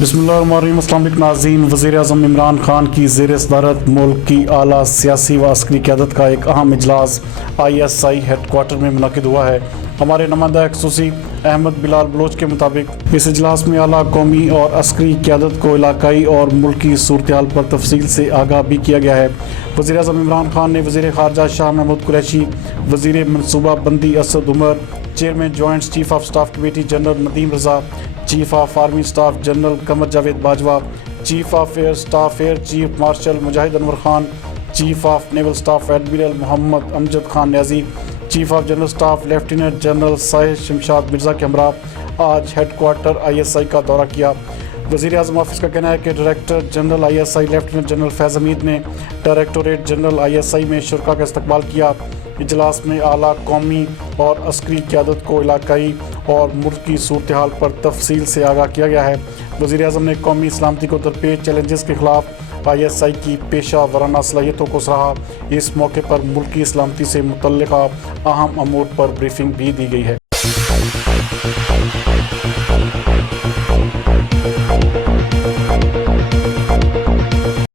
بسم اللہ الرحمن الرحیم۔ السلام علیکم ناظرین، وزیر اعظم عمران خان کی زیر صدارت ملک کی اعلیٰ سیاسی و عسکری قیادت کا ایک اہم اجلاس ISI ہیڈ کوارٹر میں منعقد ہوا ہے۔ ہمارے نمائندہ خصوصی احمد بلال بلوچ کے مطابق اس اجلاس میں اعلیٰ قومی اور عسکری قیادت کو علاقائی اور ملکی صورتحال پر تفصیل سے آگاہ بھی کیا گیا ہے۔ وزیر اعظم عمران خان نے وزیر خارجہ شاہ محمود قریشی، وزیر منصوبہ بندی Asad Umar, chairman joint chief of staff committee general Nadeem Raza, chief of army staff general Qamar Javed Bajwa, chief of air staff air chief marshal Mujahid Anwar Khan, chief of naval staff admiral Muhammad Amjad Khan Niazi, chief of general staff lieutenant general Sahil Shamshad Mirza کے ہمراہ آج ہیڈ کوارٹر ISI کا دورہ کیا۔ وزیر اعظم office کا کہنا ہے کہ director general ISI lieutenant general Faiz Hameed نے ڈائریکٹوریٹ جنرل ISI میں شرکاء کا استقبال کیا۔ اجلاس میں اعلیٰ قومی اور عسکری قیادت کو علاقائی اور ملکی صورتحال پر تفصیل سے آگاہ کیا گیا ہے۔ وزیر اعظم نے قومی سلامتی کو درپیش چیلنجز کے خلاف ISI کی پیشہ ورانہ صلاحیتوں کو سراہا۔ اس موقع پر ملکی سلامتی سے متعلقہ اہم امور پر بریفنگ بھی دی گئی ہے۔